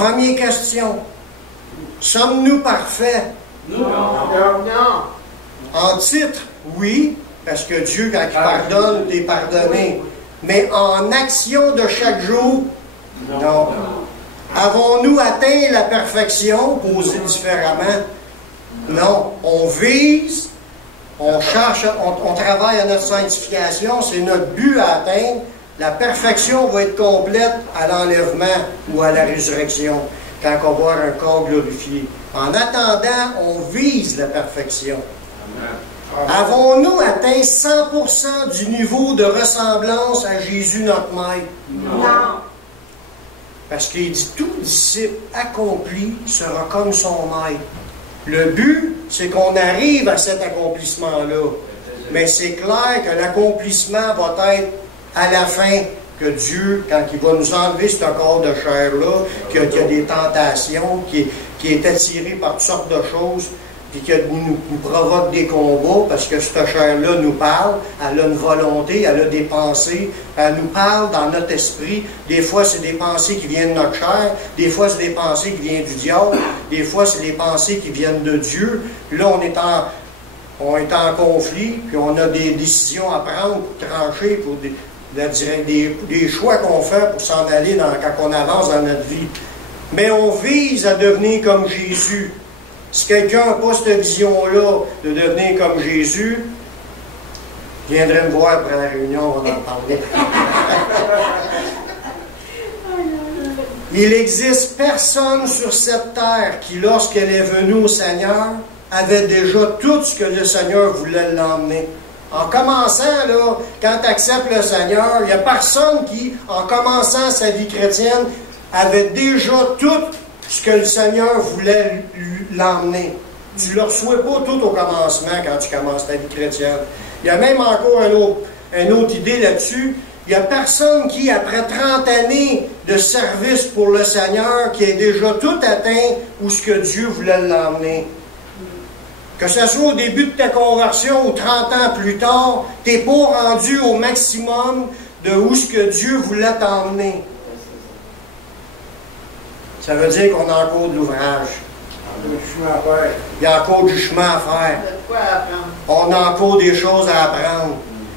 Première question. Sommes-nous parfaits? Non. En titre, oui, parce que Dieu, quand il pardonne, t'es pardonné. Mais en action de chaque jour, non. Avons-nous atteint la perfection, posé différemment? Non. On vise, on cherche, on travaille à notre sanctification, c'est notre but à atteindre. La perfection va être complète à l'enlèvement ou à la résurrection, quand on va avoir un corps glorifié. En attendant, on vise la perfection. Avons-nous atteint 100% du niveau de ressemblance à Jésus notre Maître? Non. Parce qu'il dit, tout disciple accompli sera comme son Maître. Le but, c'est qu'on arrive à cet accomplissement-là. Mais c'est clair que l'accomplissement va être à la fin, que Dieu, quand il va nous enlever ce corps de chair-là, qu'il y a des tentations, qui est attiré par toutes sortes de choses, puis qui nous provoque des combats, parce que cette chair-là nous parle, elle a une volonté, elle a des pensées, elle nous parle dans notre esprit. Des fois, c'est des pensées qui viennent de notre chair, des fois, c'est des pensées qui viennent du diable, des fois, c'est des pensées qui viennent de Dieu. Puis là, on est en conflit, puis on a des décisions à prendre pour trancher, pour des choix qu'on fait pour s'en aller quand on avance dans notre vie. Mais on vise à devenir comme Jésus. Si quelqu'un n'a pas cette vision-là de devenir comme Jésus, viendrait me voir après la réunion, on va en parler. Il n'existe personne sur cette terre qui, lorsqu'elle est venue au Seigneur, avait déjà tout ce que le Seigneur voulait l'emmener. En commençant, là, quand tu acceptes le Seigneur, il n'y a personne qui, en commençant sa vie chrétienne, avait déjà tout ce que le Seigneur voulait l'emmener. Tu ne le reçois pas tout au commencement quand tu commences ta vie chrétienne. Il y a même encore une autre idée là-dessus. Il n'y a personne qui, après 30 années de service pour le Seigneur, qui ait déjà tout atteint où ce que Dieu voulait l'emmener. Que ce soit au début de ta conversion ou 30 ans plus tard, tu n'es pas rendu au maximum de où ce que Dieu voulait t'emmener. Ça veut dire qu'on a encore de l'ouvrage. Il y a encore du chemin à faire. On a encore des choses à apprendre.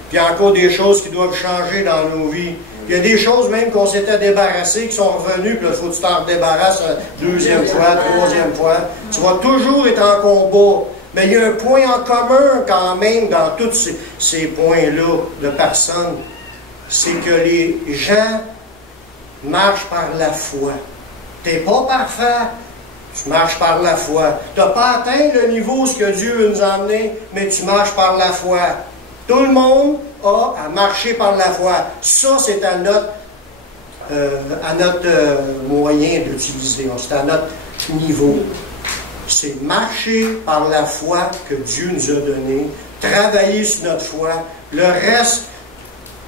Puis il y a encore des choses qui doivent changer dans nos vies. Il y a des choses même qu'on s'était débarrassées, qui sont revenues, puis il faut que tu t'en débarrasses une deuxième fois, troisième fois. Tu vas toujours être en combat. Mais il y a un point en commun quand même dans tous ces points-là de personnes. C'est que les gens marchent par la foi. Tu n'es pas parfait, tu marches par la foi. Tu n'as pas atteint le niveau ce que Dieu veut nous emmener, mais tu marches par la foi. Tout le monde a à marcher par la foi. Ça, c'est à notre moyen d'utiliser. C'est à notre niveau. C'est marcher par la foi que Dieu nous a donnée, travailler sur notre foi. Le reste,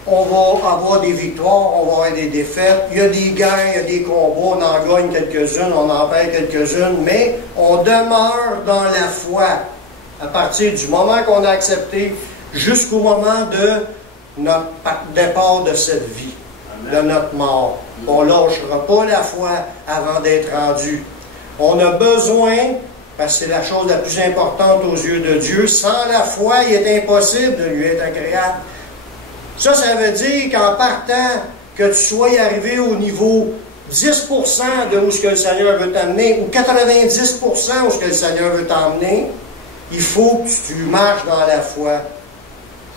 on va avoir des victoires, on va avoir des défaites. Il y a des gains, il y a des combats, on en gagne quelques-unes, on en perd quelques-unes, mais on demeure dans la foi à partir du moment qu'on a accepté jusqu'au moment de notre départ de cette vie, de notre mort. On ne lâchera pas la foi avant d'être rendu. On a besoin, parce que c'est la chose la plus importante aux yeux de Dieu, sans la foi, il est impossible de lui être agréable. Ça veut dire qu'en partant, que tu sois arrivé au niveau 10% de où ce que le Seigneur veut t'amener, ou 90% où ce que le Seigneur veut t'emmener, il faut que tu marches dans la foi.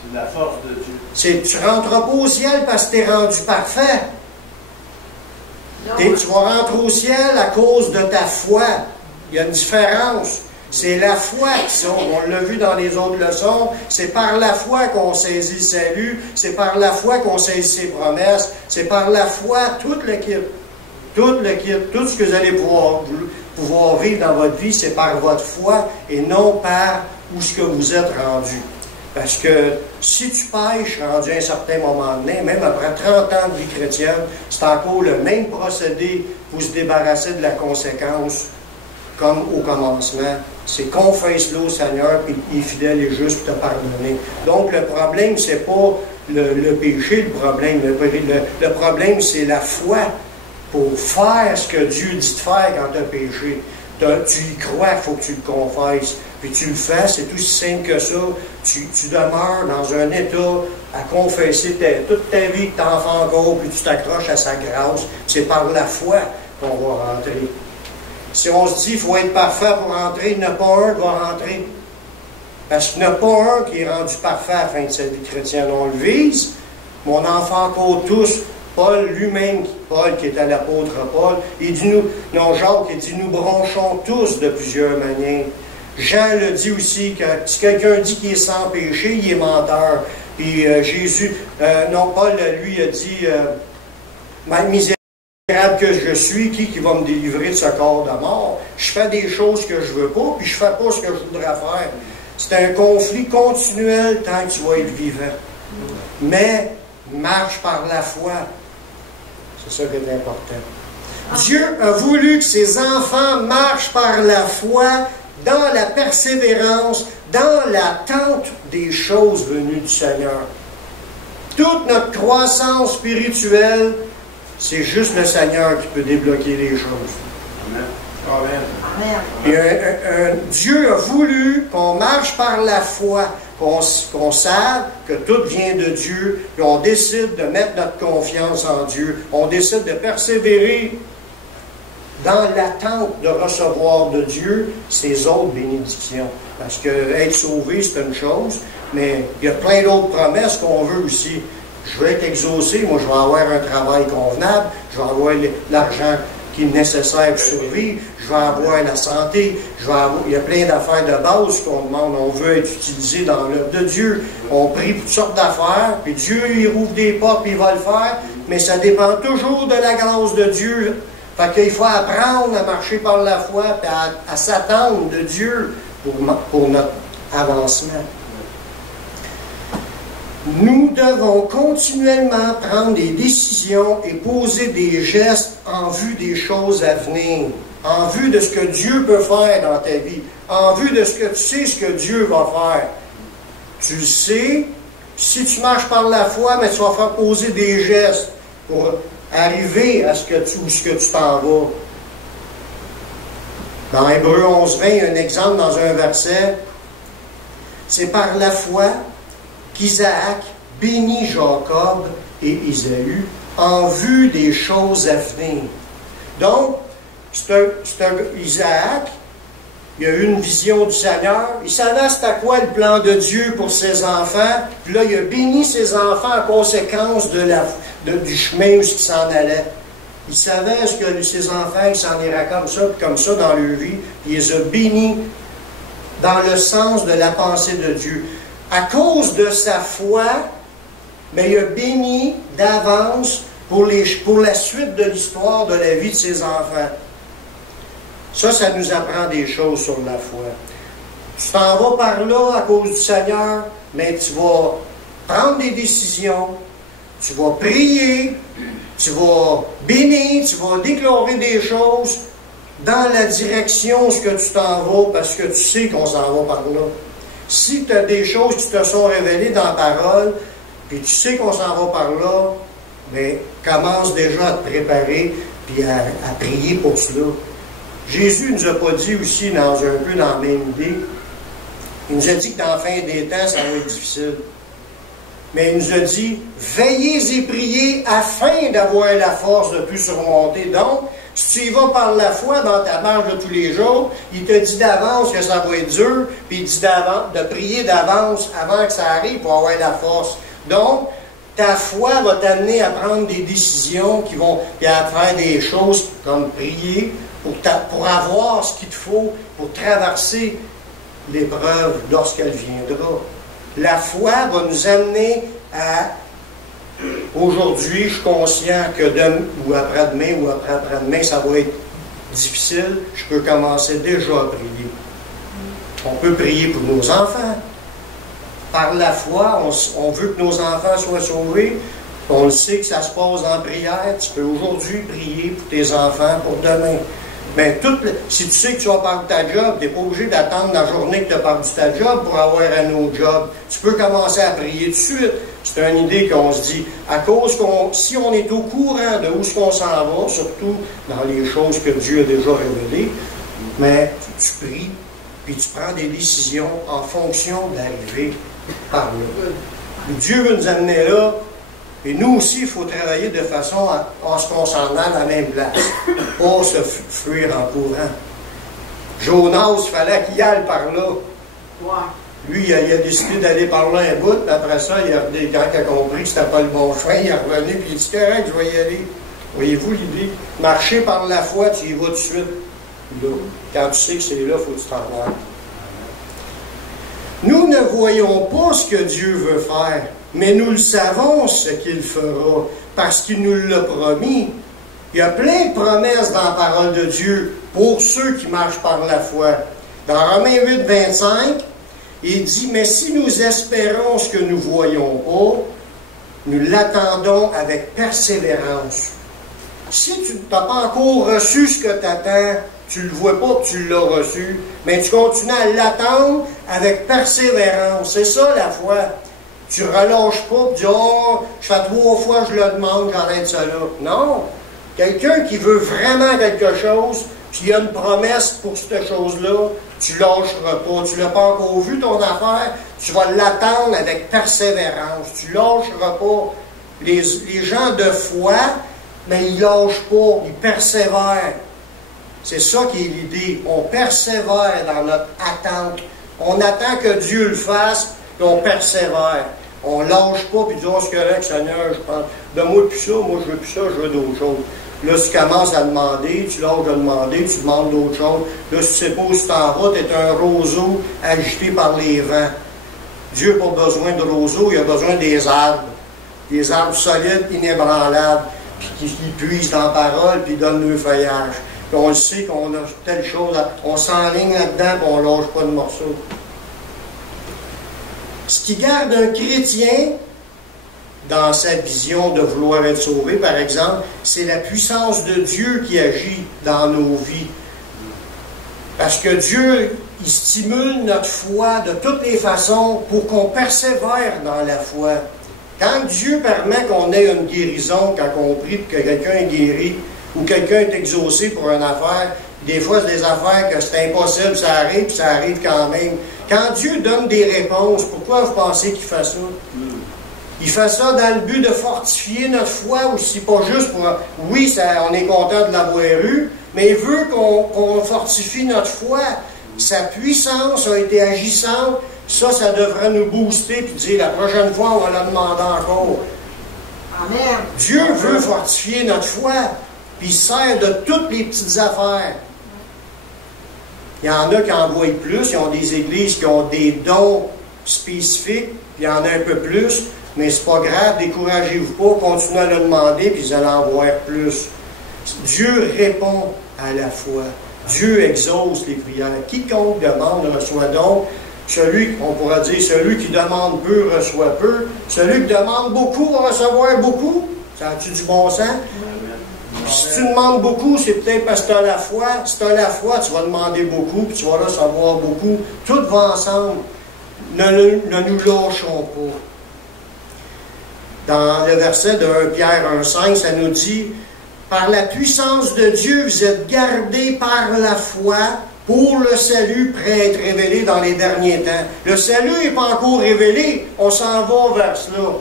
C'est la force de Dieu. Tu ne rentreras pas au ciel parce que tu es rendu parfait. Tu vas rentrer au ciel à cause de ta foi. Il y a une différence. C'est la foi qui sont, on l'a vu dans les autres leçons, c'est par la foi qu'on saisit le salut, c'est par la foi qu'on saisit ses promesses, c'est par la foi, tout le kit, tout ce que vous allez pouvoir vivre dans votre vie, c'est par votre foi et non par où ce que vous êtes rendu. Parce que si tu pêches rendu à un certain moment donné, même après 30 ans de vie chrétienne, c'est encore le même procédé pour se débarrasser de la conséquence comme au commencement. C'est confesse-le au Seigneur, puis il est fidèle et juste pour te pardonner. Donc le problème, c'est pas le péché, le problème. Le problème, c'est la foi pour faire ce que Dieu dit de faire quand tu as péché. Tu y crois, il faut que tu le confesses. Puis tu le fais, c'est aussi simple que ça. Tu demeures dans un état à confesser toute ta vie que tu en fais encore, puis tu t'accroches à sa grâce. C'est par la foi qu'on va rentrer. Si on se dit qu'il faut être parfait pour rentrer, il n'y en a pas un qui va rentrer. Parce qu'il n'y en a pas un qui est rendu parfait à la fin de sa vie chrétienne. On le vise, mais on en fait encore tous. Paul lui-même, Paul qui était l'apôtre Paul, il dit Jacques, il dit nous bronchons tous de plusieurs manières. Jean le dit aussi que si quelqu'un dit qu'il est sans péché, il est menteur. Puis Paul lui a dit misérable que je suis, qui va me délivrer de ce corps de mort? Je fais des choses que je veux pas, puis je fais pas ce que je voudrais faire. C'est un conflit continuel tant que tu vas être vivant. Mais marche par la foi. C'est ça qui est important. Dieu a voulu que ses enfants marchent par la foi dans la persévérance, dans l'attente des choses venues du Seigneur. Toute notre croissance spirituelle, c'est juste le Seigneur qui peut débloquer les choses. Amen. Amen. Dieu a voulu qu'on marche par la foi, qu'on sache que tout vient de Dieu, puis on décide de mettre notre confiance en Dieu. On décide de persévérer dans l'attente de recevoir de Dieu ses autres bénédictions. Parce que être sauvé, c'est une chose, mais il y a plein d'autres promesses qu'on veut aussi. Je veux être exaucé, moi je vais avoir un travail convenable, je vais avoir l'argent qui est nécessaire pour survivre, je vais avoir la santé, il y a plein d'affaires de base qu'on demande, on veut être utilisé dans l'œuvre de Dieu. On prie pour toutes sortes d'affaires, puis Dieu il rouvre des portes, puis il va le faire, mais ça dépend toujours de la grâce de Dieu. Fait qu'il faut apprendre à marcher par la foi, puis à s'attendre de Dieu pour notre avancement. Nous devons continuellement prendre des décisions et poser des gestes en vue des choses à venir, en vue de ce que Dieu peut faire dans ta vie, en vue de ce que tu sais ce que Dieu va faire. Tu le sais, si tu marches par la foi, mais tu vas faire poser des gestes pour arriver à ce que tu t'en vas. Dans Hébreux 11, 20, il y a un exemple dans un verset. C'est par la foi qu'Isaac bénit Jacob et Isaü en vue des choses à venir. Donc, Isaac, il a eu une vision du Seigneur. Il savait c'était quoi le plan de Dieu pour ses enfants. Puis là, il a béni ses enfants en conséquence du chemin où il s'en allait. Il savait ce que ses enfants, ils s'en iraient comme ça dans leur vie. Il les a bénis dans le sens de la pensée de Dieu. À cause de sa foi, mais il a béni d'avance pour la suite de l'histoire de la vie de ses enfants. Ça nous apprend des choses sur la foi. Tu t'en vas par là à cause du Seigneur, mais tu vas prendre des décisions, tu vas prier, tu vas bénir, tu vas déclarer des choses dans la direction où tu t'en vas parce que tu sais qu'on s'en va par là. Si tu as des choses qui te sont révélées dans la parole, puis tu sais qu'on s'en va par là, mais commence déjà à te préparer puis à prier pour cela. Jésus ne nous a pas dit aussi, un peu dans la même idée, il nous a dit que dans la fin des temps, ça va être difficile. Mais il nous a dit, veillez et priez afin d'avoir la force de plus surmonter. Donc, si tu y vas par la foi dans ta marche de tous les jours, il te dit d'avance que ça va être dur, puis il dit de prier d'avance avant que ça arrive pour avoir la force. Donc, ta foi va t'amener à prendre des décisions puis à faire des choses comme prier pour avoir ce qu'il te faut pour traverser l'épreuve lorsqu'elle viendra. La foi va nous amener à... Aujourd'hui, je suis conscient que demain, ou après-demain, ou après-après-demain, ça va être difficile. Je peux commencer déjà à prier. On peut prier pour nos enfants. Par la foi, on veut que nos enfants soient sauvés. On le sait que ça se passe en prière. Tu peux aujourd'hui prier pour tes enfants pour demain. Mais si tu sais que tu vas perdre ta job, tu n'es pas obligé d'attendre la journée que tu as perdu ta job pour avoir un autre job. Tu peux commencer à prier tout de suite. C'est une idée qu'on se dit, à cause si on est au courant de où est-ce qu'on s'en va, surtout dans les choses que Dieu a déjà révélées, mais tu pries, puis tu prends des décisions en fonction d'arriver par là. Dieu veut nous amener là, et nous aussi, il faut travailler de façon à ce qu'on s'en aille à la même place, pas se fuir en courant. Jonas, il fallait qu'il aille par là. Ouais. Lui, il a décidé d'aller par là un bout, puis après ça, quand il a compris que c'était pas le bon chemin, il est revenu, puis il dit, correct, je vais y aller. Voyez-vous l'idée? Marcher par la foi, tu y vas tout de suite. Là. Quand tu sais que c'est là, il faut que tu t'en ailles. Nous ne voyons pas ce que Dieu veut faire, mais nous le savons ce qu'il fera, parce qu'il nous l'a promis. Il y a plein de promesses dans la parole de Dieu pour ceux qui marchent par la foi. Dans Romains 8, 25, il dit, mais si nous espérons ce que nous ne voyons pas, nous l'attendons avec persévérance. Si tu n'as pas encore reçu ce que tu attends, tu ne le vois pas que tu l'as reçu, mais tu continues à l'attendre avec persévérance. C'est ça la foi. Tu ne relâches pas, tu dis, oh, je fais 3 fois, je le demande, j'arrête ça là. Non. Quelqu'un qui veut vraiment quelque chose, puis il y a une promesse pour cette chose-là, tu ne lâcheras pas. Tu ne l'as pas encore vu, ton affaire, tu vas l'attendre avec persévérance. Tu ne lâcheras pas. Les gens de foi, mais ils ne lâchent pas, ils persévèrent. C'est ça qui est l'idée. On persévère dans notre attente. On attend que Dieu le fasse, puis on persévère. On ne lâche pas, puis dit, oh, c'est correct, Seigneur, je pense, donne-moi plus ça, moi je veux plus ça, je veux d'autres choses. Là, tu commences à demander, tu lâches de demander, tu demandes d'autres choses. Là, si tu ne sais pas où tu t'en vas, tu es un roseau agité par les vents. Dieu n'a pas besoin de roseaux, il a besoin des arbres. Des arbres solides, inébranlables, puis qui puisent dans la parole, puis donnent le feuillage. Puis on le sait qu'on a telle chose, on s'enligne là-dedans, puis on ne lâche pas de morceaux. Ce qui garde un chrétien dans sa vision de vouloir être sauvé, par exemple, c'est la puissance de Dieu qui agit dans nos vies. Parce que Dieu, il stimule notre foi de toutes les façons pour qu'on persévère dans la foi. Quand Dieu permet qu'on ait une guérison, quand on prie que quelqu'un est guéri, ou quelqu'un est exaucé pour une affaire, des fois c'est des affaires que c'est impossible, ça arrive, puis ça arrive quand même. Quand Dieu donne des réponses, pourquoi vous pensez qu'il fait ça? Il fait ça dans le but de fortifier notre foi aussi, pas juste pour... Oui, on est content de l'avoir eu, mais il veut qu'on fortifie notre foi. Sa puissance a été agissante. Ça devrait nous booster puis dire la prochaine fois, on va la demander encore. Amen. Dieu veut fortifier notre foi, puis il sert de toutes les petites affaires. Il y en a qui envoient plus, ils ont des églises qui ont des dons spécifiques, puis il y en a un peu plus. Mais c'est pas grave, découragez-vous pas, continuez à le demander, puis vous allez en voir plus. Dieu répond à la foi. Dieu exauce les prières. Quiconque demande reçoit donc. On pourra dire, celui qui demande peu reçoit peu. Celui qui demande beaucoup va recevoir beaucoup. Ça a-tu du bon sens? Puis si tu demandes beaucoup, c'est peut-être parce que tu as la foi. Si tu as la foi, tu vas demander beaucoup, puis tu vas recevoir beaucoup. Tout va ensemble. Ne nous lâchons pas. Dans le verset de 1 Pierre 1,5, ça nous dit « Par la puissance de Dieu, vous êtes gardés par la foi pour le salut prêt à être révélé dans les derniers temps. » Le salut n'est pas encore révélé, on s'en va vers cela.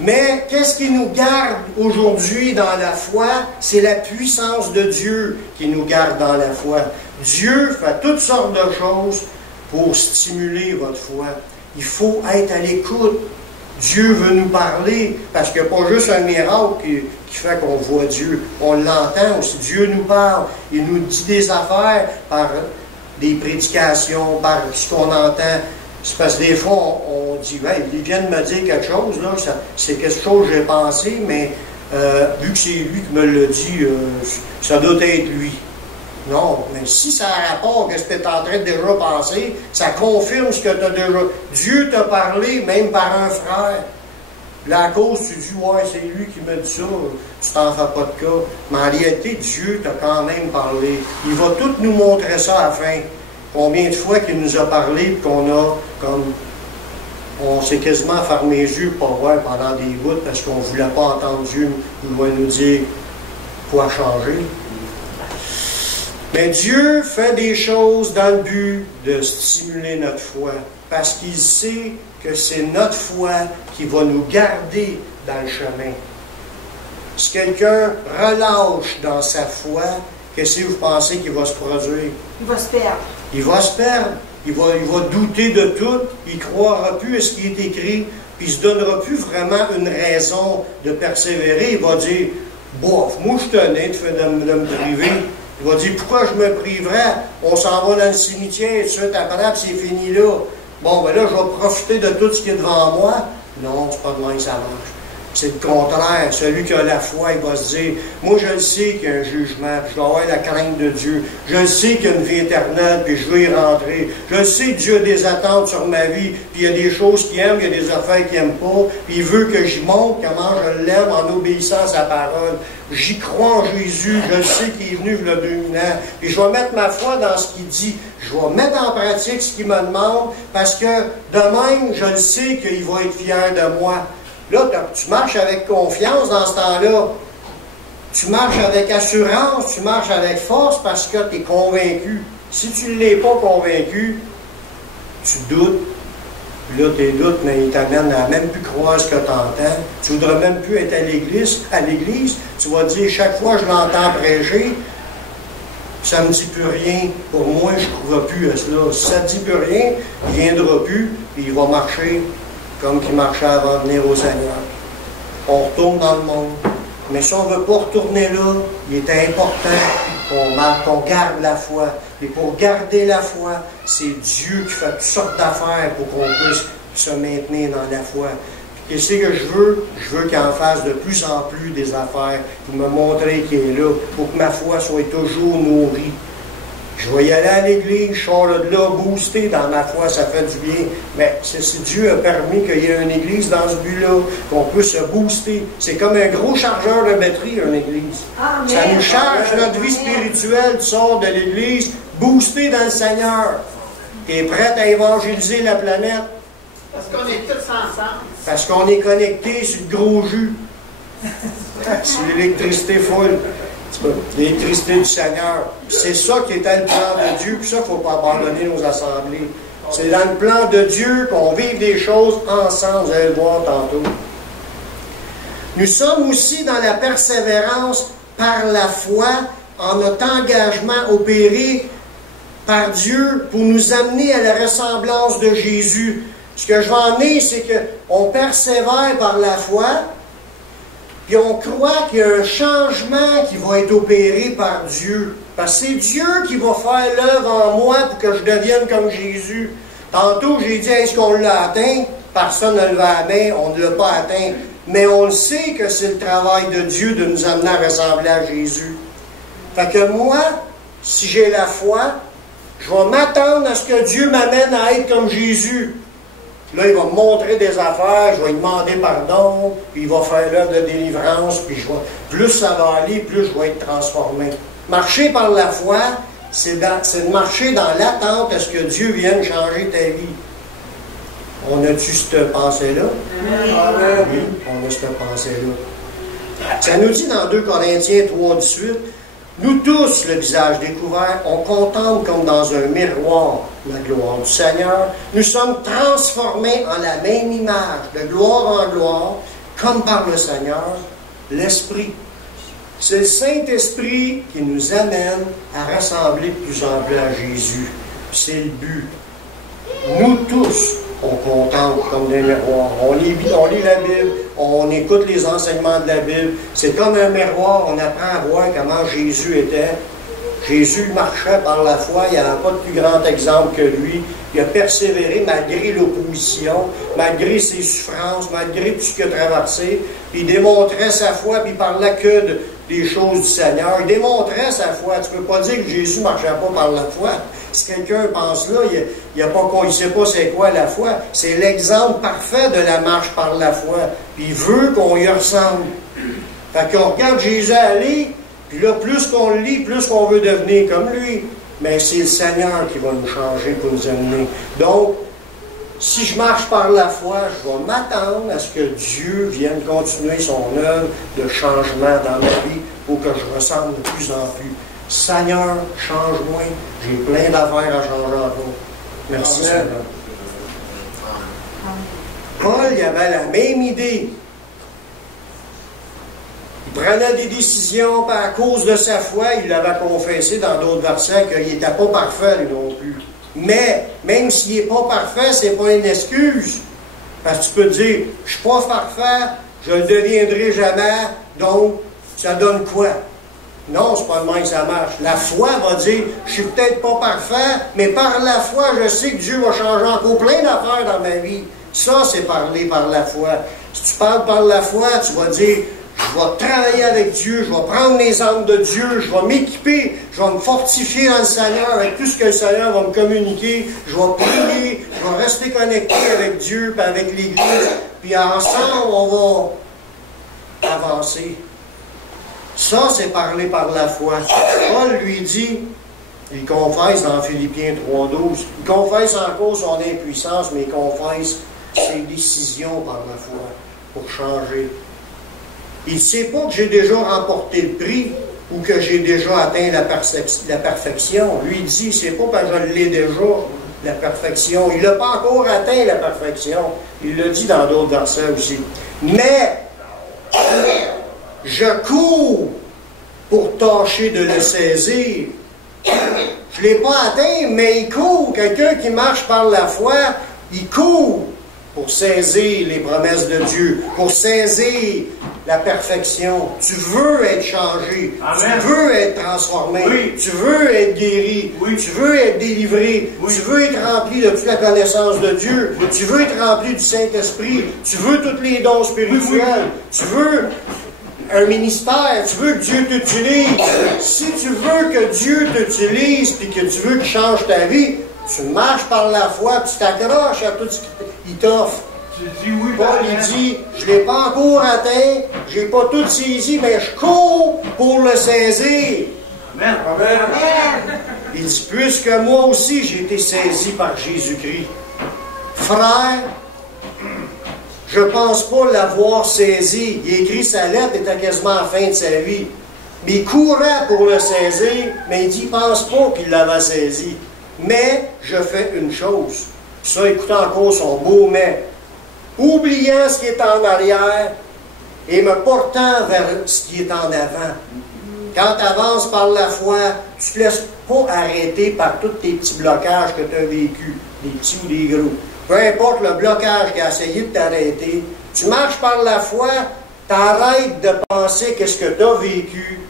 Mais qu'est-ce qui nous garde aujourd'hui dans la foi? C'est la puissance de Dieu qui nous garde dans la foi. Dieu fait toutes sortes de choses pour stimuler votre foi. Il faut être à l'écoute. Dieu veut nous parler, parce qu'il n'y a pas juste un miracle qui fait qu'on voit Dieu. On l'entend aussi. Dieu nous parle. Il nous dit des affaires par des prédications, par ce qu'on entend. C'est parce que des fois, on dit, hey, il vient de me dire quelque chose, là, c'est quelque chose que j'ai pensé, mais vu que c'est lui qui me l'a dit, ça doit être lui. Non, mais si ça a rapport à ce que tu es en train de déjà penser, ça confirme ce que tu as déjà... Dieu t'a parlé, même par un frère. Là, à cause, tu dis, ouais, c'est lui qui me dit ça, tu t'en fais pas de cas. Mais en réalité, Dieu t'a quand même parlé. Il va tout nous montrer ça à la fin. Combien de fois qu'il nous a parlé, qu'on a comme on s'est quasiment fermé les yeux pour voir pendant des bouts parce qu'on ne voulait pas entendre Dieu nous dire quoi changer. Mais Dieu fait des choses dans le but de stimuler notre foi parce qu'il sait que c'est notre foi qui va nous garder dans le chemin. Si quelqu'un relâche dans sa foi, qu'est-ce que vous pensez qu'il va se produire? Il va se perdre. Il va se perdre. Il va douter de tout. Il ne croira plus à ce qui est écrit. Puis il ne se donnera plus vraiment une raison de persévérer. Il va dire, bof, moi je tenais de me priver. Il va dire, pourquoi je me priverais? On s'en va dans le cimetière, tout de suite après, puis c'est fini là. Bon, ben là, je vais profiter de tout ce qui est devant moi. Non, c'est pas de même que ça marche. C'est le contraire. Celui qui a la foi, il va se dire, moi je le sais qu'il y a un jugement, puis je dois avoir la crainte de Dieu. Je le sais qu'il y a une vie éternelle, puis je veux y rentrer. Je le sais que Dieu a des attentes sur ma vie, puis il y a des choses qu'il aime, il y a des affaires qu'il n'aime pas, puis il veut que j'y montre comment je l'aime en obéissant à sa parole. J'y crois en Jésus, je le sais qu'il est venu il y a 2000 ans, puis je vais mettre ma foi dans ce qu'il dit. Je vais mettre en pratique ce qu'il me demande, parce que de même, je le sais qu'il va être fier de moi. Là, tu marches avec confiance dans ce temps-là. Tu marches avec assurance, tu marches avec force parce que tu es convaincu. Si tu ne l'es pas convaincu, tu doutes. Puis là, tes doutes, mais ils t'amènent à même plus croire ce que tu entends. Tu ne voudras même plus être à l'église. Tu vas dire, chaque fois que je l'entends prêcher, ça ne me dit plus rien. Pour moi, je ne crois plus à cela. Si ça ne dit plus rien, il ne viendra plus, puis il va marcher comme il marchait avant de venir au Seigneur. On retourne dans le monde. Mais si on ne veut pas retourner là, il est important qu'on garde la foi. Et pour garder la foi, c'est Dieu qui fait toutes sortes d'affaires pour qu'on puisse se maintenir dans la foi. Qu'est-ce que je veux? Je veux qu'il en fasse de plus en plus des affaires pour me montrer qu'il est là, pour que ma foi soit toujours nourrie. Je vais y aller à l'église, je sors de là, boosté dans ma foi, ça fait du bien. Mais si Dieu a permis qu'il y ait une église dans ce but-là, qu'on puisse se booster. C'est comme un gros chargeur de batterie, une église. Amen. Ça nous charge notre vie spirituelle, tu sors de l'église, boosté dans le Seigneur. Tu es prête à évangéliser la planète. Parce qu'on est tous ensemble. Parce qu'on est connectés sur le gros jus. C'est l'électricité folle. L'électricité du Seigneur. C'est ça qui était le plan de Dieu, puis ça, il ne faut pas abandonner nos assemblées. C'est dans le plan de Dieu qu'on vive des choses ensemble, vous allez le voir tantôt. Nous sommes aussi dans la persévérance par la foi, en notre engagement opéré par Dieu pour nous amener à la ressemblance de Jésus. Ce que je vais emmener, c'est qu'on persévère par la foi, puis on croit qu'il y a un changement qui va être opéré par Dieu. Parce que c'est Dieu qui va faire l'œuvre en moi pour que je devienne comme Jésus. Tantôt, j'ai dit, est-ce qu'on l'a atteint? Personne ne l'a atteint, on ne l'a pas atteint. Mais on le sait que c'est le travail de Dieu de nous amener à ressembler à Jésus. Fait que moi, si j'ai la foi, je vais m'attendre à ce que Dieu m'amène à être comme Jésus. Là, il va me montrer des affaires, je vais lui demander pardon, puis il va faire l'œuvre de délivrance, puis plus ça va aller, plus je vais être transformé. Marcher par la foi, c'est de marcher dans l'attente à ce que Dieu vienne changer ta vie. On a-tu cette pensée-là? Oui, on a cette pensée-là. Ça nous dit dans 2 Corinthiens 3,18, « Nous tous, le visage découvert, on contemple comme dans un miroir la gloire du Seigneur. Nous sommes transformés en la même image, de gloire en gloire, comme par le Seigneur, l'Esprit. » C'est le Saint-Esprit qui nous amène à ressembler de plus en plus à Jésus. C'est le but. Nous tous, on contemple comme des miroirs. On lit la Bible, on écoute les enseignements de la Bible. C'est comme un miroir, on apprend à voir comment Jésus était. Jésus marchait par la foi, il n'y avait pas de plus grand exemple que lui. Il a persévéré malgré l'opposition, malgré ses souffrances, malgré tout ce qu'il a traversé. Puis il démontrait sa foi, puis il parlait que des choses du Seigneur. Il démontrait sa foi. Tu ne peux pas dire que Jésus ne marchait pas par la foi. Si quelqu'un pense là, il ne sait pas c'est quoi la foi. C'est l'exemple parfait de la marche par la foi. Puis il veut qu'on y ressemble. Fait qu'on regarde Jésus aller, puis là, plus qu'on le lit, plus qu'on veut devenir comme lui. Mais c'est le Seigneur qui va nous changer pour nous amener. Donc, si je marche par la foi, je vais m'attendre à ce que Dieu vienne continuer son œuvre de changement dans ma vie pour que je ressemble de plus en plus. Seigneur, change-moi, j'ai plein d'affaires à changer encore. Merci Seigneur. Paul, il avait la même idée. Il prenait des décisions à cause de sa foi. Il l'avait confessé dans d'autres versets qu'il n'était pas parfait, lui non plus. Mais, même s'il n'est pas parfait, ce n'est pas une excuse. Parce que tu peux te dire, je ne suis pas parfait, je ne le deviendrai jamais, donc ça donne quoi? Non, c'est pas le même que ça marche. La foi va dire, je suis peut-être pas parfait, mais par la foi, je sais que Dieu va changer encore plein d'affaires dans ma vie. Ça, c'est parler par la foi. Si tu parles par la foi, tu vas dire, je vais travailler avec Dieu, je vais prendre les armes de Dieu, je vais m'équiper, je vais me fortifier dans le Seigneur avec tout ce que le Seigneur va me communiquer, je vais prier, je vais rester connecté avec Dieu et avec l'Église, puis ensemble, on va avancer. Ça, c'est parler par la foi. Paul lui dit, il confesse dans Philippiens 3,12, il confesse encore son impuissance, mais il confesse ses décisions par la foi pour changer. Il ne sait pas que j'ai déjà remporté le prix ou que j'ai déjà atteint la perfection. Lui, il dit, c'est pas parce que je l'ai déjà, la perfection. Il n'a pas encore atteint la perfection. Il le dit dans d'autres versets aussi. Mais, je cours pour tâcher de le saisir. Je ne l'ai pas atteint, mais il court. Quelqu'un qui marche par la foi, il court pour saisir les promesses de Dieu, pour saisir la perfection. Tu veux être changé. Amen. Tu veux être transformé. Oui. Tu veux être guéri. Oui. Tu veux être délivré. Oui. Tu veux être rempli de toute la connaissance de Dieu. Oui. Tu veux être rempli du Saint-Esprit. Tu veux tous les dons spirituels. Oui. Tu veux un ministère. Tu veux que Dieu t'utilise. Si tu veux que Dieu t'utilise et que tu veux qu'il change ta vie, tu marches par la foi et tu t'accroches à tout ce qu'il t'offre. Oui, Paul, il dit, je ne l'ai pas encore atteint, je n'ai pas tout saisi, mais je cours pour le saisir. Amen. Amen. Il dit, puisque moi aussi j'ai été saisi par Jésus-Christ. Frère, je ne pense pas l'avoir saisi. Il écrit sa lettre, il était quasiment à la fin de sa vie. Mais il courait pour le saisir, mais il dit, il ne pense pas qu'il l'avait saisi. Mais je fais une chose. Ça, écoutez encore son beau mais. Oubliant ce qui est en arrière et me portant vers ce qui est en avant. Quand tu avances par la foi, tu ne te laisses pas arrêter par tous tes petits blocages que tu as vécus, des petits ou des gros. Peu importe le blocage qui a essayé de t'arrêter, tu marches par la foi, t'arrêtes de penser qu'est-ce que tu as vécu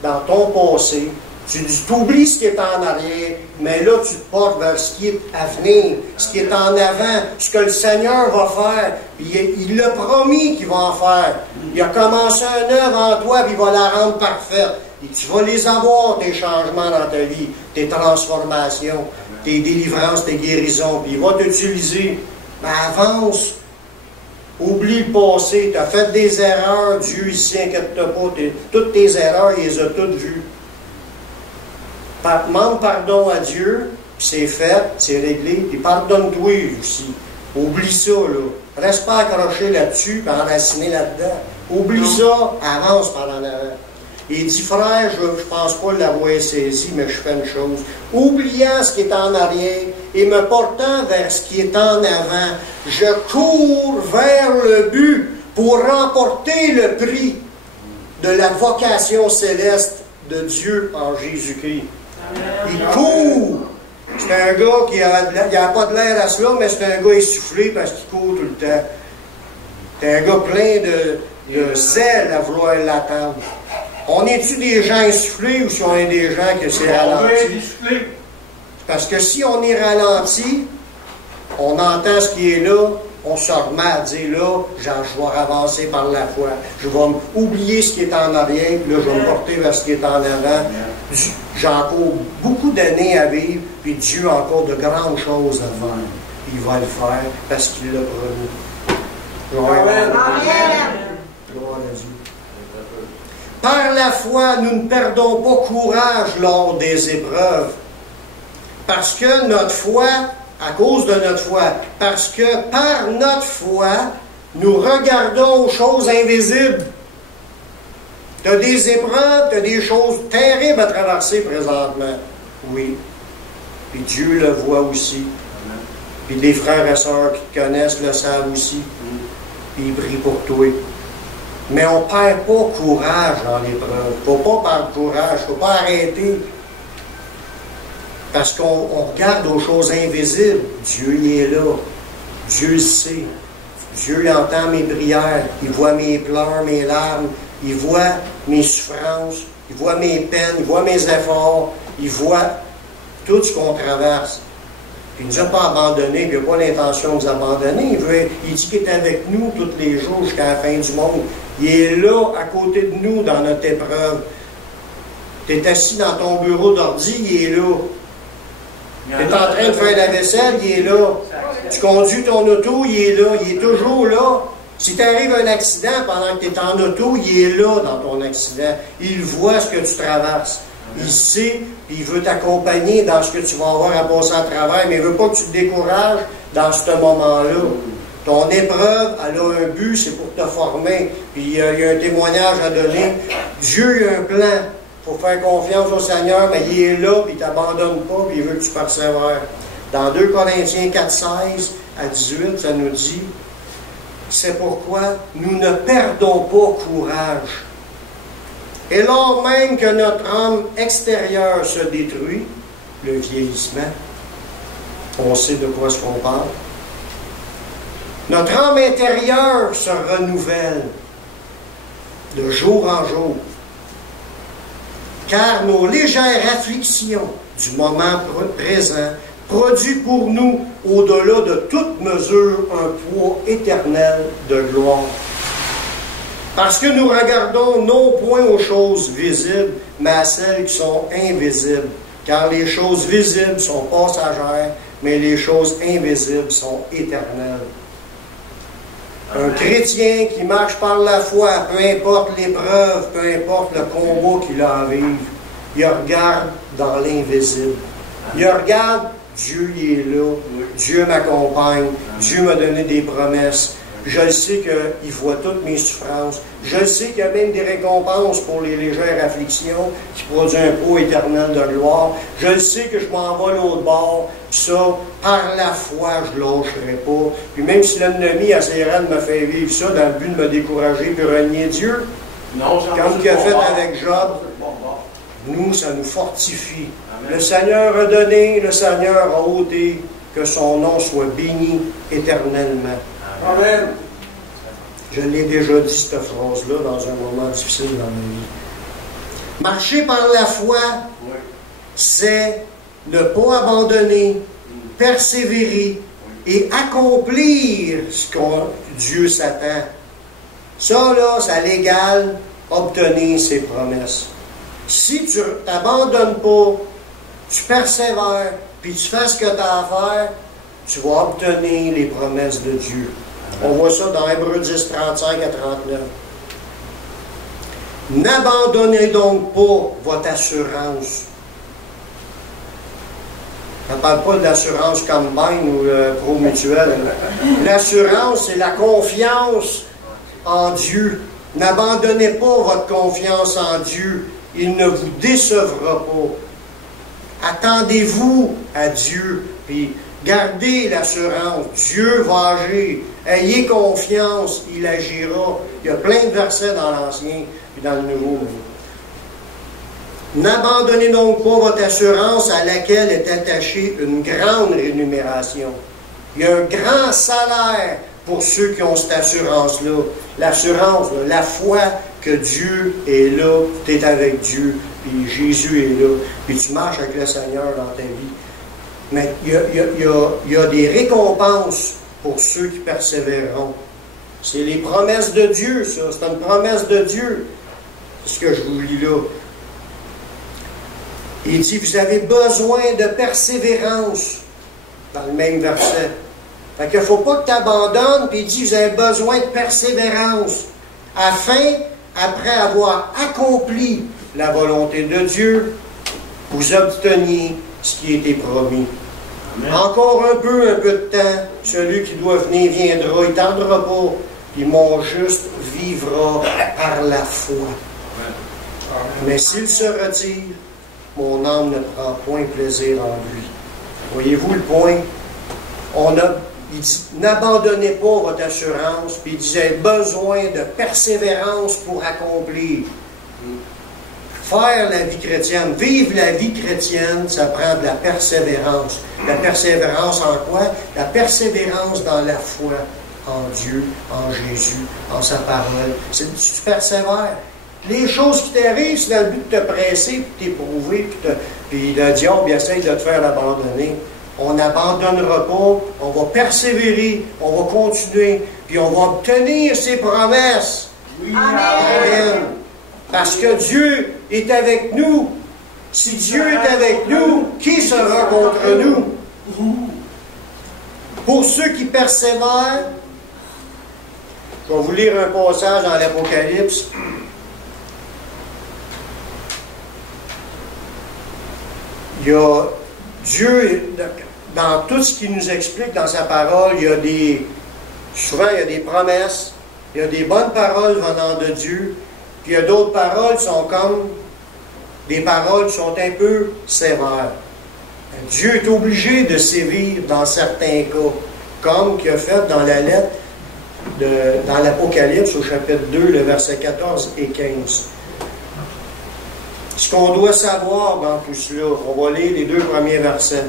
dans ton passé. Tu oublies ce qui est en arrière, mais là, tu te portes vers ce qui est à venir, ce qui est en avant, ce que le Seigneur va faire. Il l'a promis qu'il va en faire. Il a commencé une œuvre en toi, puis il va la rendre parfaite. Et tu vas les avoir, tes changements dans ta vie, tes transformations, tes délivrances, tes guérisons, puis il va t'utiliser. Mais avance. Oublie le passé. Tu as fait des erreurs. Dieu, ici, inquiète-toi pas. Toutes tes erreurs, il les a toutes vues. Demande pardon à Dieu, puis c'est fait, c'est réglé, puis pardonne-toi aussi. Oublie ça, là. Reste pas accroché là-dessus, puis enraciné là-dedans. Oublie ça, avance par en avant. Il dit, frère, je ne pense pas l'avoir saisi, mais je fais une chose. Oubliant ce qui est en arrière et me portant vers ce qui est en avant, je cours vers le but pour remporter le prix de la vocation céleste de Dieu en Jésus-Christ. Il court. C'est un gars qui n'a pas de l'air à cela, mais c'est un gars essoufflé parce qu'il court tout le temps. C'est un gars plein de zèle à vouloir l'attendre. On est-tu des gens essoufflés ou si on est des gens que c'est ralenti? Parce que si on est ralenti, on entend ce qui est là, on se remet à dire là, je vais avancer par la foi. Je vais oublier ce qui est en arrière, puis là, je vais me porter vers ce qui est en avant. J'ai encore beaucoup d'années à vivre, puis Dieu a encore de grandes choses à faire. Il va le faire parce qu'il l'a promis. Amen. Gloire à Dieu. Par la foi, nous ne perdons pas courage lors des épreuves, parce que notre foi à cause de notre foi. Parce que par notre foi, nous regardons aux choses invisibles. Tu as des épreuves, tu as des choses terribles à traverser présentement. Oui. Puis Dieu le voit aussi. Puis des frères et sœurs qui te connaissent le savent aussi. Puis ils prient pour toi. Mais on ne perd pas courage dans l'épreuve. Il ne faut pas perdre courage. Il ne faut pas arrêter. Parce qu'on regarde aux choses invisibles. Dieu il est là. Dieu le sait. Dieu il entend mes prières. Il voit mes pleurs, mes larmes. Il voit mes souffrances. Il voit mes peines. Il voit mes efforts. Il voit tout ce qu'on traverse. Puis il ne nous a pas abandonnés, puis il n'a pas l'intention de nous abandonner. Il dit qu'il est avec nous tous les jours jusqu'à la fin du monde. Il est là, à côté de nous, dans notre épreuve. Tu es assis dans ton bureau d'ordi, il est là. Tu es en train de faire la vaisselle, il est là. Tu conduis ton auto, il est là. Il est toujours là. Si t'arrive un accident pendant que tu es en auto, il est là dans ton accident. Il voit ce que tu traverses. Il sait, puis il veut t'accompagner dans ce que tu vas avoir à passer à travers, mais il ne veut pas que tu te décourages dans ce moment-là. Ton épreuve, elle a un but, c'est pour te former. Puis il y a un témoignage à donner. Dieu a un plan. Il faut faire confiance au Seigneur, mais il est là, puis il ne t'abandonne pas, puis il veut que tu persévères. Dans 2 Corinthiens 4, 16 à 18, ça nous dit, c'est pourquoi nous ne perdons pas courage. Et lors même que notre âme extérieure se détruit, le vieillissement, on sait de quoi est-ce qu'on parle, notre âme intérieure se renouvelle de jour en jour. Car nos légères afflictions du moment présent produisent pour nous, au-delà de toute mesure, un poids éternel de gloire. Parce que nous regardons non point aux choses visibles, mais à celles qui sont invisibles. Car les choses visibles sont passagères, mais les choses invisibles sont éternelles. Un chrétien qui marche par la foi, peu importe l'épreuve, peu importe le combat qu'il a à vivre, il regarde dans l'invisible. Il regarde, Dieu il est là, Dieu m'accompagne, Dieu m'a donné des promesses. Je le sais qu'il voit toutes mes souffrances. Je le sais qu'il y a même des récompenses pour les légères afflictions qui produisent un pot éternel de gloire. Je le sais que je m'en vais à l'autre bord. Puis ça, par la foi, je ne lâcherai pas. Puis même si l'ennemi essaiera de me faire vivre ça dans le but de me décourager et renier Dieu, comme il a fait avec Job, nous, ça nous fortifie. Amen. Le Seigneur a donné, le Seigneur a ôté, que son nom soit béni éternellement. Amen. Je l'ai déjà dit, cette phrase-là, dans un moment difficile dans ma vie. Marcher par la foi, c'est ne pas abandonner, persévérer et accomplir ce que Dieu s'attend. Ça, là, ça l'égale obtenir ses promesses. Si tu ne t'abandonnes pas, tu persévères, puis tu fais ce que tu as à faire, tu vas obtenir les promesses de Dieu. On voit ça dans Hébreux 10, 35 à 39. N'abandonnez donc pas votre assurance. On ne parle pas de l'assurance Combine ou Pro-Mutuel. L'assurance, c'est la confiance en Dieu. N'abandonnez pas votre confiance en Dieu. Il ne vous décevra pas. Attendez-vous à Dieu, puis gardez l'assurance. Dieu va agir. Ayez confiance, il agira. Il y a plein de versets dans l'Ancien et dans le Nouveau. N'abandonnez donc pas votre assurance à laquelle est attachée une grande rémunération. Il y a un grand salaire pour ceux qui ont cette assurance-là. L'assurance, la foi que Dieu est là, tu es avec Dieu, puis Jésus est là, puis tu marches avec le Seigneur dans ta vie. Mais il y a des récompenses pour ceux qui persévéreront. C'est les promesses de Dieu, ça. C'est une promesse de Dieu. C'est ce que je vous lis là. Il dit, vous avez besoin de persévérance, dans le même verset. Fait qu'il ne faut pas que tu abandonnes, puis il dit, vous avez besoin de persévérance, afin, après avoir accompli la volonté de Dieu, vous obteniez ce qui était promis. Encore un peu de temps, celui qui doit venir viendra, il ne tardera pas, puis mon juste vivra par la foi. Mais s'il se retire, mon âme ne prend point plaisir en lui. Voyez-vous le point? Il dit, n'abandonnez pas votre assurance, puis il disait, besoin de persévérance pour accomplir. Faire la vie chrétienne, vivre la vie chrétienne, ça prend de la persévérance. La persévérance en quoi? La persévérance dans la foi en Dieu, en Jésus, en sa parole. Tu persévères. Les choses qui t'arrivent, c'est dans le but de te presser, puis t'éprouver, puis le diable essaie de te faire abandonner. On n'abandonnera pas, on va persévérer, on va continuer, puis on va obtenir ses promesses. Oui. Amen. Parce que Dieu est avec nous. Si Dieu est avec nous, qui sera contre nous? Pour ceux qui persévèrent, je vais vous lire un passage dans l'Apocalypse. Il y a Dieu, dans tout ce qu'il nous explique dans sa parole, souvent il y a des promesses, il y a des bonnes paroles venant de Dieu, puis il y a d'autres paroles qui sont comme des paroles qui sont un peu sévères. Dieu est obligé de sévir dans certains cas, comme qu'il a fait dans la lettre dans l'Apocalypse au chapitre 2, le verset 14 et 15. Ce qu'on doit savoir dans tout cela, on va lire les 2 premiers versets.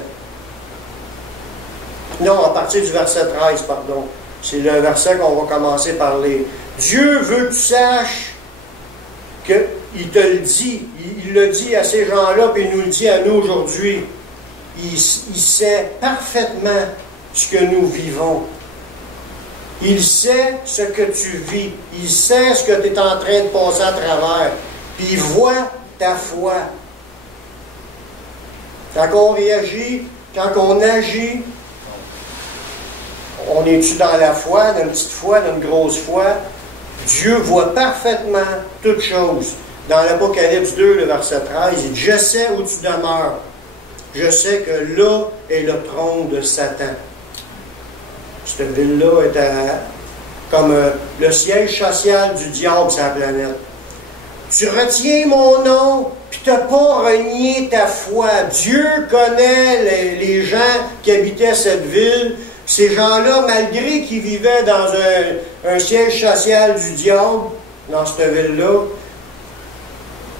Non, à partir du verset 13, pardon. C'est le verset qu'on va commencer par lire. Dieu veut que tu saches qu'il te le dit. Il le dit à ces gens-là, puis il nous le dit à nous aujourd'hui. Il sait parfaitement ce que nous vivons. Il sait ce que tu vis. Il sait ce que tu es en train de passer à travers. Puis il voit ta foi. Quand on réagit, quand on agit, on est-tu dans la foi, d'une petite foi, d'une grosse foi? Dieu voit parfaitement toutes choses. Dans l'Apocalypse 2, le verset 13, il dit, « Je sais où tu demeures. Je sais que là est le trône de Satan. » Cette ville-là est comme le siège social du diable sur la planète. Tu retiens mon nom, puis tu n'as pas renié ta foi. Dieu connaît les gens qui habitaient cette ville. Ces gens-là, malgré qu'ils vivaient dans un siège social du diable, dans cette ville-là,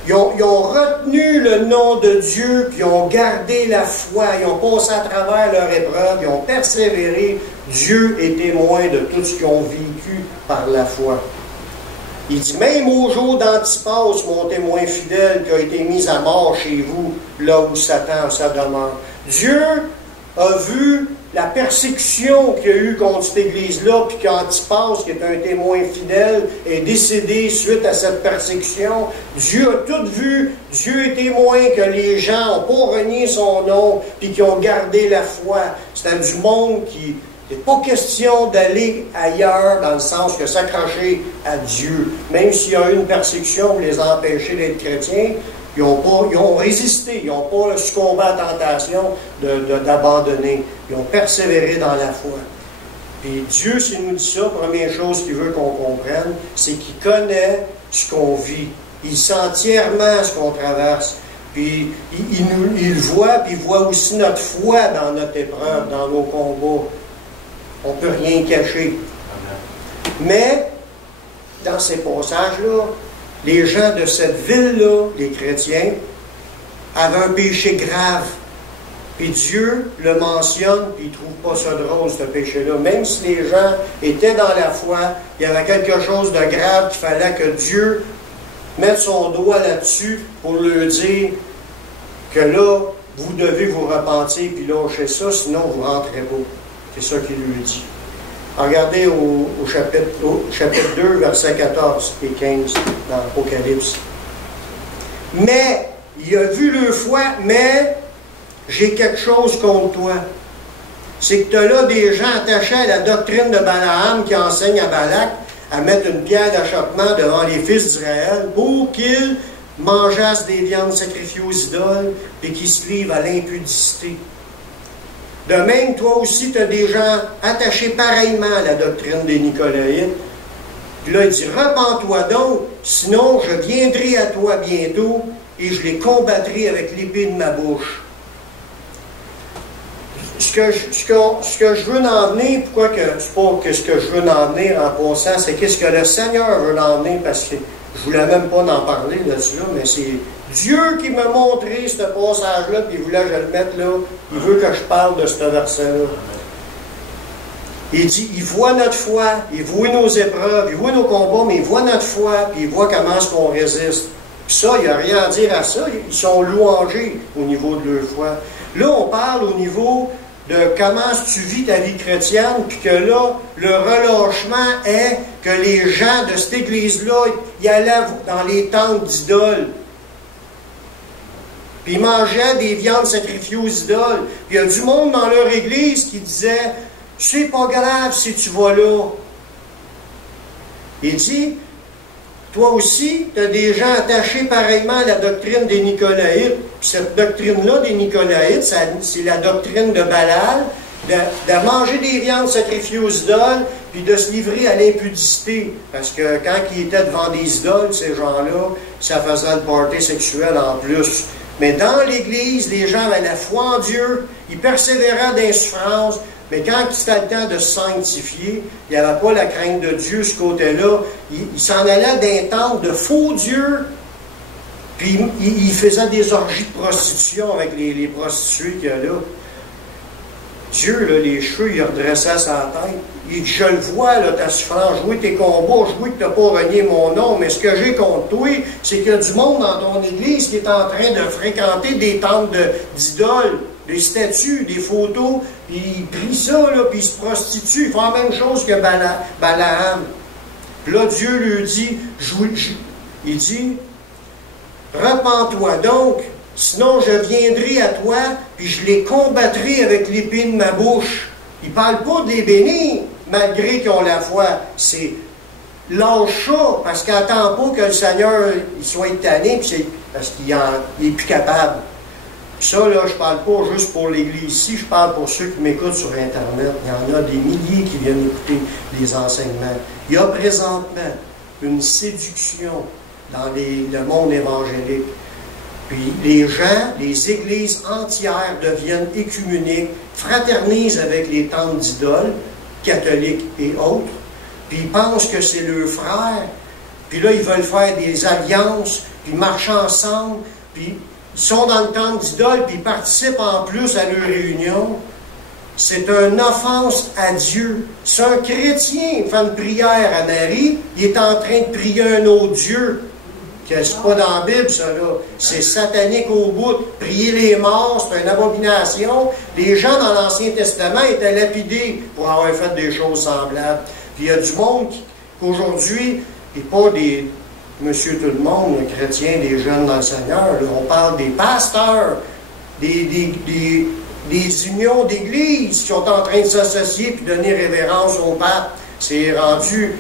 ils ont retenu le nom de Dieu, puis ils ont gardé la foi, ils ont passé à travers leur épreuve, ils ont persévéré. Dieu est témoin de tout ce qu'ils ont vécu par la foi. Il dit, même au jour d'Antipas, mon témoin fidèle qui a été mis à mort chez vous, là où Satan a sa demeure. Dieu a vu la persécution qu'il y a eu contre cette Église-là, puis qu'Antipas, qui est un témoin fidèle, est décédé suite à cette persécution. Dieu a tout vu. Dieu est témoin que les gens n'ont pas renié son nom, puis qui ont gardé la foi. C'était du monde qui... Il n'est pas question d'aller ailleurs dans le sens que s'accrocher à Dieu. Même s'il y a eu une persécution pour les empêcher d'être chrétiens, ils ont résisté, ils n'ont pas succombé à la tentation d'abandonner. Ils ont persévéré dans la foi. Puis Dieu, s'il nous dit ça, première chose qu'il veut qu'on comprenne, c'est qu'il connaît ce qu'on vit. Il sent entièrement ce qu'on traverse. Puis il voit, puis il voit aussi notre foi dans notre épreuve, dans nos combats. On ne peut rien cacher. Mais, dans ces passages-là, les gens de cette ville-là, les chrétiens, avaient un péché grave. Puis Dieu le mentionne, puis il ne trouve pas ça drôle, ce péché-là. Même si les gens étaient dans la foi, il y avait quelque chose de grave qu'il fallait que Dieu mette son doigt là-dessus pour leur dire que là, vous devez vous repentir, puis lâcher ça, sinon vous ne rentrez pas. C'est ça qu'il lui dit. Regardez au chapitre 2, versets 14 et 15 dans l'Apocalypse. Mais, il a vu leur foi, mais j'ai quelque chose contre toi. C'est que tu as là des gens attachés à la doctrine de Balaam qui enseigne à Balak à mettre une pierre d'achoppement devant les fils d'Israël pour qu'ils mangeassent des viandes sacrifiées aux idoles et qu'ils se livrent à l'impudicité. De même, toi aussi, tu as des gens attachés pareillement à la doctrine des Nicolaïtes. Puis là, il dit, repens-toi donc, sinon je viendrai à toi bientôt et je les combattrai avec l'épée de ma bouche. Ce que je veux en venir, pourquoi que c'est pas que ce que je veux en venir en passant, c'est qu'est-ce que le Seigneur veut en venir, parce que je voulais même pas en parler là-dessus, mais c'est Dieu qui m'a montré ce passage-là, puis il voulait que je le mette là. Il veut que je parle de ce verset-là. Il dit, il voit notre foi, il voit nos épreuves, il voit nos combats, mais il voit notre foi, puis il voit comment est-ce qu'on résiste. Puis ça, il n'y a rien à dire à ça. Ils sont louangés au niveau de leur foi. Là, on parle au niveau de comment tu vis ta vie chrétienne, puis que là, le relâchement est que les gens de cette église-là, ils allaient dans les tentes d'idoles. Puis ils mangeaient des viandes sacrifiées aux idoles. Puis il y a du monde dans leur église qui disait, c'est pas grave si tu vas là. Il dit, toi aussi, tu as des gens attachés pareillement à la doctrine des Nicolaïtes. Puis cette doctrine-là des Nicolaïtes, c'est la doctrine de Balaam, de manger des viandes sacrifiées aux idoles, puis de se livrer à l'impudicité. Parce que quand ils étaient devant des idoles, ces gens-là, ça faisait le party sexuel en plus. Mais dans l'Église, les gens avaient la foi en Dieu, ils persévéraient dans les souffrances, mais quand c'était le temps de se sanctifier, il n'y avait pas la crainte de Dieu, ce côté-là. Il s'en allait d'un temple de faux dieux, puis il faisait des orgies de prostitution avec les prostituées qu'il y a là. Dieu, là, les cheveux, il redressait sa tête. Il dit, je le vois, là, ta souffrance, jouer tes combats, jouer que tu n'as pas renié mon nom, mais ce que j'ai contre toi, c'est qu'il y a du monde dans ton église qui est en train de fréquenter des temples d'idoles, des statues, des photos, puis il prie ça, là, puis il se prostitue, il fait la même chose que Balaam. Puis là, Dieu lui dit, il dit, repens-toi donc, sinon je viendrai à toi, puis je les combattrai avec l'épée de ma bouche. Il ne parle pas de les bénir, malgré qu'ils ont la foi. C'est lâche ça, parce qu'il n'attend pas que le Seigneur il soit tanné, parce qu'il n'est plus capable. Puis ça, là, je ne parle pas juste pour l'Église ici, je parle pour ceux qui m'écoutent sur Internet. Il y en a des milliers qui viennent écouter les enseignements. Il y a présentement une séduction dans le monde évangélique. Puis les gens, les églises entières deviennent écuméniques, fraternisent avec les temples d'idoles, catholiques et autres, puis ils pensent que c'est leurs frères, puis là ils veulent faire des alliances, puis marcher ensemble, puis ils sont dans le temple d'idoles, puis ils participent en plus à leur réunion. C'est une offense à Dieu. Si un chrétien fait une prière à Marie, il est en train de prier un autre Dieu. C'est pas dans la Bible, ça, là. C'est satanique au bout. Prier les morts, c'est une abomination. Les gens dans l'Ancien Testament étaient lapidés pour avoir fait des choses semblables. Puis il y a du monde qu'aujourd'hui, et pas des monsieur tout le monde, les chrétiens, des jeunes dans le Seigneur, là, on parle des pasteurs, des unions d'église qui sont en train de s'associer puis donner révérence au pape. C'est rendu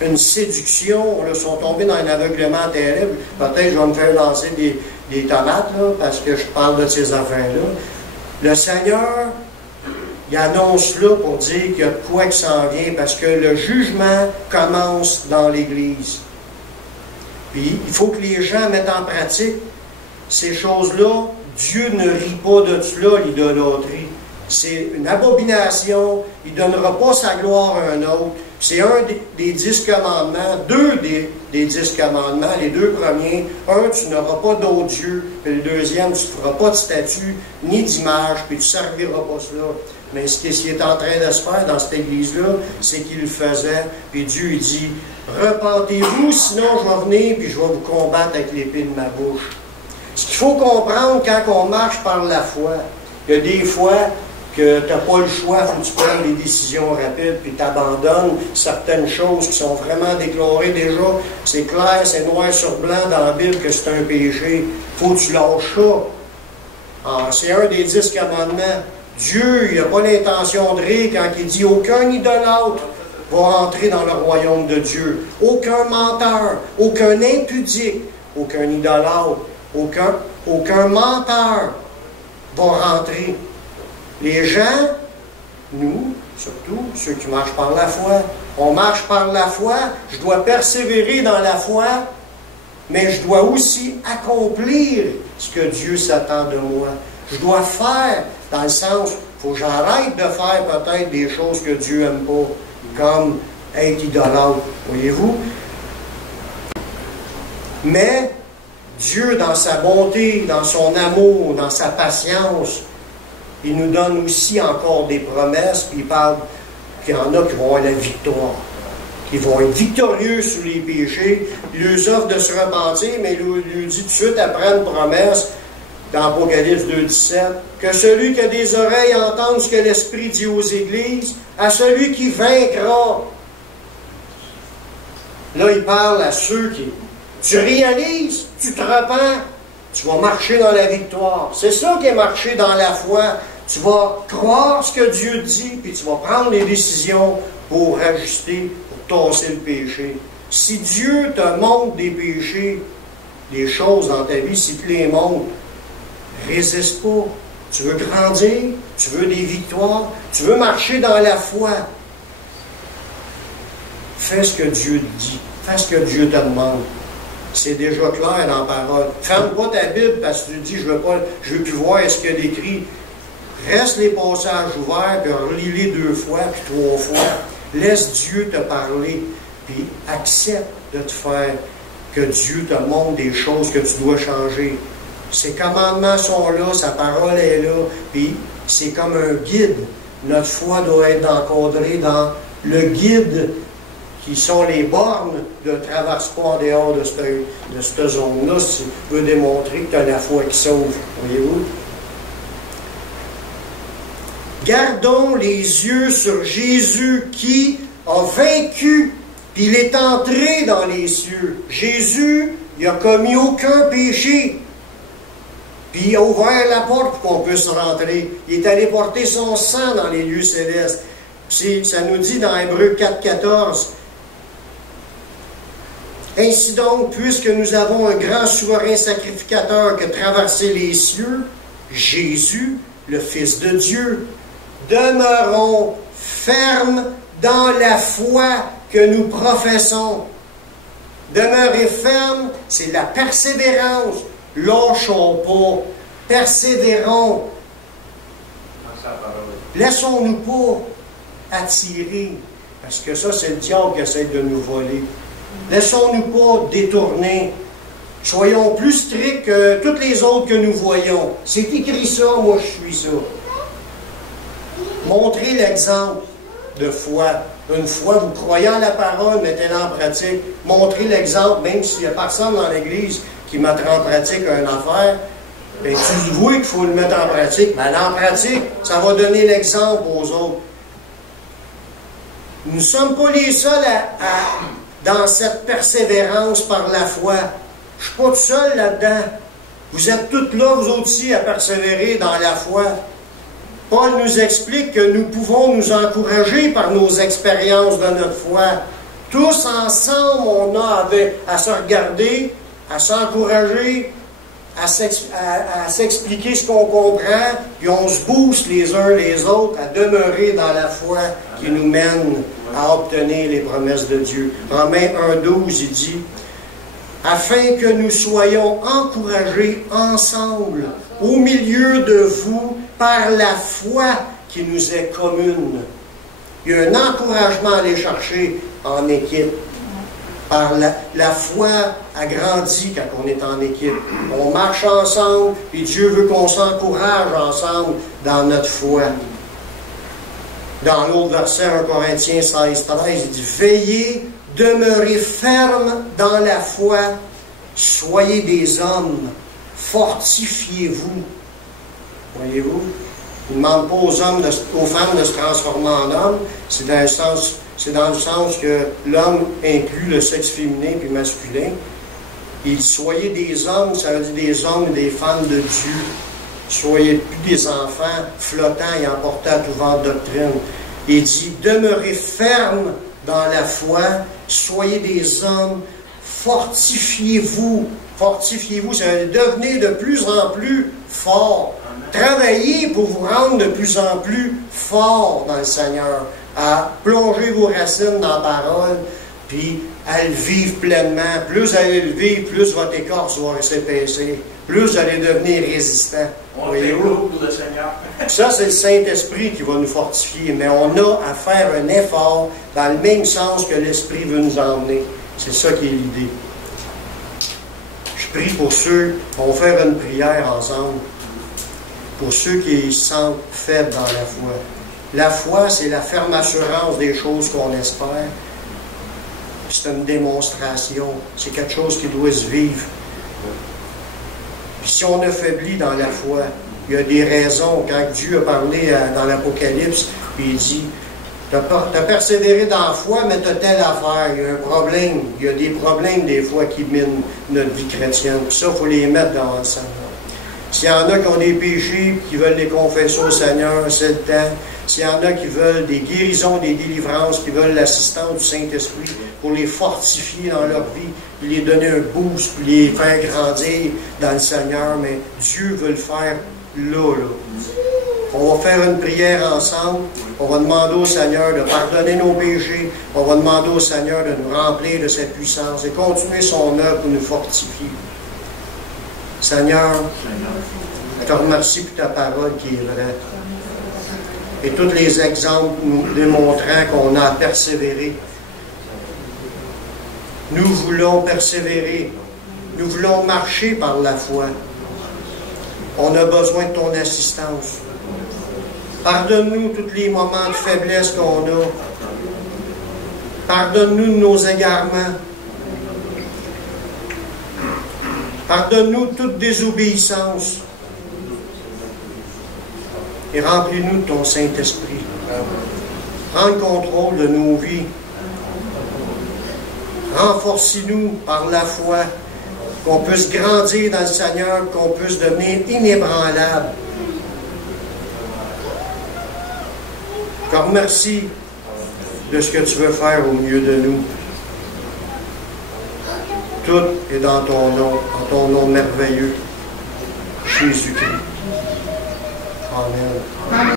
une séduction, là, sont tombés dans un aveuglement terrible. Peut-être je vais me faire lancer des tomates, là, parce que je parle de ces affaires-là. Le Seigneur, il annonce là pour dire qu'il y a de quoi qui s'en vient, parce que le jugement commence dans l'Église. Puis il faut que les gens mettent en pratique ces choses-là. Dieu ne rit pas de cela, l'idolâtrie. C'est une abomination. Il ne donnera pas sa gloire à un autre. C'est un des 10 commandements, deux des 10 commandements, les deux premiers. Un, tu n'auras pas d'autre Dieu. Puis le deuxième, tu ne feras pas de statue ni d'image, puis tu ne serviras pas cela. Mais ce qui est en train de se faire dans cette église-là, c'est qu'il le faisait. Puis Dieu dit, repentez-vous, sinon je vais venir, puis je vais vous combattre avec l'épée de ma bouche. Ce qu'il faut comprendre quand on marche par la foi, il y a des fois que tu n'as pas le choix, il faut que tu prennes des décisions rapides, puis tu abandonnes certaines choses qui sont vraiment déclarées déjà. C'est clair, c'est noir sur blanc dans la Bible que c'est un péché. Il faut que tu lâches ça. C'est un des 10 commandements. Dieu, il n'a pas l'intention de rire quand il dit « Aucun idolâtre va entrer dans le royaume de Dieu. Aucun menteur, aucun impudique, aucun idolâtre, aucun menteur va rentrer. » Les gens, nous, surtout ceux qui marchent par la foi, on marche par la foi, je dois persévérer dans la foi, mais je dois aussi accomplir ce que Dieu s'attend de moi. Je dois faire, dans le sens, il faut que j'arrête de faire peut-être des choses que Dieu n'aime pas, comme être idolâtre, voyez-vous? Mais Dieu, dans sa bonté, dans son amour, dans sa patience, il nous donne aussi encore des promesses, puis il parle qu'il y en a qui vont avoir la victoire, qui vont être victorieux sur les péchés. Il leur offre de se repentir, mais il lui dit tout de suite après une promesse, dans Apocalypse 2,17, que celui qui a des oreilles entende ce que l'Esprit dit aux églises, à celui qui vaincra. Là, il parle à ceux qui... Tu réalises, tu te repens, tu vas marcher dans la victoire. C'est ça qui est marcher dans la foi. Tu vas croire ce que Dieu dit, puis tu vas prendre les décisions pour ajuster, pour tasser le péché. Si Dieu te montre des péchés, des choses dans ta vie, si tu les montres, résiste pas. Tu veux grandir, tu veux des victoires, tu veux marcher dans la foi. Fais ce que Dieu te dit, fais ce que Dieu te demande. C'est déjà clair dans la parole. Ferme pas ta Bible parce que tu dis, je veux plus voir ce qu'il y a d'écrit. Reste les passages ouverts, puis relis-les 2 fois, puis 3 fois. Laisse Dieu te parler, puis accepte de te faire que Dieu te montre des choses que tu dois changer. Ses commandements sont là, sa parole est là, puis c'est comme un guide. Notre foi doit être encadrée dans le guide qui sont les bornes, ne traverse pas en dehors de cette zone-là si tu veux démontrer que tu as la foi qui sauve. Voyez-vous? Gardons les yeux sur Jésus qui a vaincu, puis il est entré dans les cieux. Jésus, il n'a commis aucun péché. Puis il a ouvert la porte pour qu'on puisse rentrer. Il est allé porter son sang dans les lieux célestes. Ça nous dit dans Hébreux 4,14. Ainsi donc, puisque nous avons un grand souverain sacrificateur qui a traversé les cieux, Jésus, le Fils de Dieu, demeurons fermes dans la foi que nous professons. Demeurer ferme, c'est la persévérance. Lâchons pas, persévérons. Laissons-nous pas attirer, parce que ça, c'est le diable qui essaie de nous voler. Laissons-nous pas détourner. Soyons plus stricts que toutes les autres que nous voyons. C'est écrit ça, moi je suis ça. Montrez l'exemple de foi. Une fois, vous croyez en la parole, mettez-la en pratique. Montrez l'exemple, même s'il n'y a personne dans l'Église qui mettra en pratique une affaire, bien, tu vois qu'il faut le mettre en pratique, mais en pratique, ça va donner l'exemple aux autres. Nous ne sommes pas les seuls dans cette persévérance par la foi. Je ne suis pas tout seul là-dedans. Vous êtes tous là, vous aussi, à persévérer dans la foi. Paul nous explique que nous pouvons nous encourager par nos expériences de notre foi. Tous ensemble, on a à se regarder, à s'encourager, à s'expliquer ce qu'on comprend, puis on se booste les uns les autres à demeurer dans la foi qui nous mène à obtenir les promesses de Dieu. Romains 1,12, il dit « Afin que nous soyons encouragés ensemble, au milieu de vous, par la foi qui nous est commune. » Il y a un encouragement à aller chercher en équipe. Par la foi agrandit quand on est en équipe. On marche ensemble, et Dieu veut qu'on s'encourage ensemble dans notre foi. Dans l'autre verset, 1 Corinthiens 16, 13, il dit « Veillez, demeurez fermes dans la foi, soyez des hommes, fortifiez-vous. » Voyez-vous? Il ne demande pas aux femmes de se transformer en hommes, c'est dans le sens que l'homme inclut le sexe féminin puis masculin. Et soyez des hommes, ça veut dire des hommes et des femmes de Dieu. Soyez plus des enfants flottants et emportés à tout vent de doctrine. Il dit, demeurez fermes dans la foi, soyez des hommes, fortifiez-vous Fortifiez-vous, ça veut dire devenez de plus en plus fort. Travaillez pour vous rendre de plus en plus fort dans le Seigneur, à plonger vos racines dans la parole, puis à le vivre pleinement. Plus vous allez le vivre, plus votre écorce va s'épaisser. Plus vous allez devenir résistant. Voyez-vous? Le Seigneur. Ça, c'est le Saint-Esprit qui va nous fortifier, mais on a à faire un effort dans le même sens que l'Esprit veut nous emmener. C'est ça qui est l'idée. Je prie pour ceux, on va faire une prière ensemble, pour ceux qui se sentent faibles dans la foi. La foi, c'est la ferme assurance des choses qu'on espère. C'est une démonstration. C'est quelque chose qui doit se vivre. Puis si on affaiblit dans la foi, il y a des raisons. Quand Dieu a parlé dans l'Apocalypse, puis il dit, tu as persévéré dans la foi, mais tu as telle affaire. Il y a un problème. Il y a des problèmes des fois qui minent notre vie chrétienne. Puis ça, il faut les mettre dans le Seigneur. S'il y en a qui ont des péchés et qui veulent les confesser au Seigneur, c'est le temps. S'il y en a qui veulent des guérisons, des délivrances, qui veulent l'assistance du Saint-Esprit pour les fortifier dans leur vie, puis les donner un boost, puis les faire grandir dans le Seigneur, mais Dieu veut le faire là. On va faire une prière ensemble. On va demander au Seigneur de pardonner nos péchés. On va demander au Seigneur de nous remplir de cette puissance et continuer son œuvre pour nous fortifier. Seigneur, je te remercie pour ta parole qui est vraie. Et tous les exemples nous démontrant qu'on a persévéré. Nous voulons persévérer. Nous voulons marcher par la foi. On a besoin de ton assistance. Pardonne-nous tous les moments de faiblesse qu'on a. Pardonne-nous de nos égarements. Pardonne-nous de toute désobéissance. Et remplis-nous de ton Saint-Esprit. Prends le contrôle de nos vies. Renforcez-nous par la foi, qu'on puisse grandir dans le Seigneur, qu'on puisse devenir inébranlable. Je te remercie de ce que tu veux faire au milieu de nous. Tout est dans ton nom merveilleux, Jésus-Christ. Amen.